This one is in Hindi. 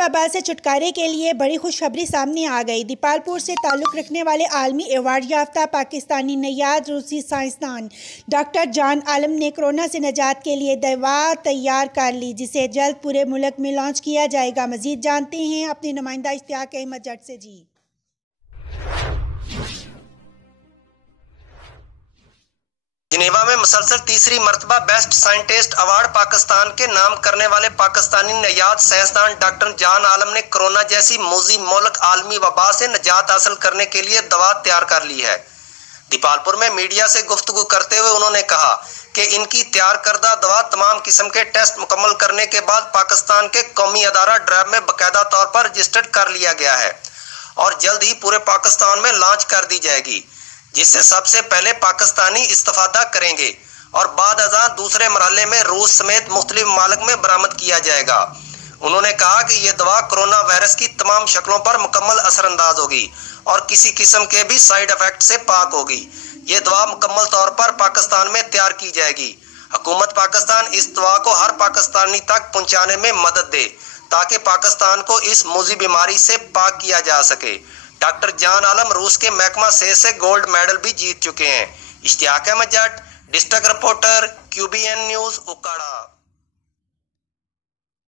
वबा से छुटकारे के लिए बड़ी खुशखबरी सामने आ गई। दीपालपुर से ताल्लुक़ रखने वाले आलमी अवार्ड याफ्ता पाकिस्तानी नैयाद रूसी साइंसदान डॉक्टर जान आलम ने कोरोना से निजात के लिए दवा तैयार कर ली, जिसे जल्द पूरे मुल्क में लॉन्च किया जाएगा। मजीद जानते हैं अपने नुमाइंदा इश्तियाक अहमद जट से। जी, जिनेवा में मुसलसल तीसरी मरतबा बेस्ट साइंटिस्ट अवार्ड पाकिस्तान के नाम करने वाले पाकिस्तानी नैयाद साइंसदान डॉक्टर जान आलम ने कोरोना जैसी मूजी मोलक आलमी वबा से निजात हासिल करने के लिए दवा तैयार कर ली है। दीपालपुर में मीडिया से गुफ्तगू करते हुए उन्होंने कहा कि इनकी तैयार करदा दवा तमाम किस्म के टेस्ट मुकम्मल करने के बाद पाकिस्तान के कौमी अदारा ड्रैब में बाकायदा तौर पर रजिस्टर्ड कर लिया गया है और जल्द ही पूरे पाकिस्तान में लॉन्च कर दी जाएगी, जिससे सबसे पहले पाकिस्तानी इस्तेफादा करेंगे और बाद अज़ां दूसरे मरहले में रूस समेत मुख्तलिफ ममालिक में बरामद किया जाएगा। उन्होंने कहा कि यह दवा कोरोना वायरस की तमाम शक्लों पर मुकम्मल असरअंदाज होगी और किसी किस्म के भी साइड इफेक्ट से पाक होगी। ये दवा मुकम्मल तौर पर पाकिस्तान में तैयार की जाएगी। हुकूमत पाकिस्तान इस दवा को हर पाकिस्तानी तक पहुँचाने में मदद दे ताकि पाकिस्तान को इस मूजी बीमारी से पाक किया जा सके। डॉक्टर जान आलम रूस के महकमा सेहत से गोल्ड मेडल भी जीत चुके हैं। Ishtiaq Ahmed Jatt, district reporter, QBN news, उकाड़ा।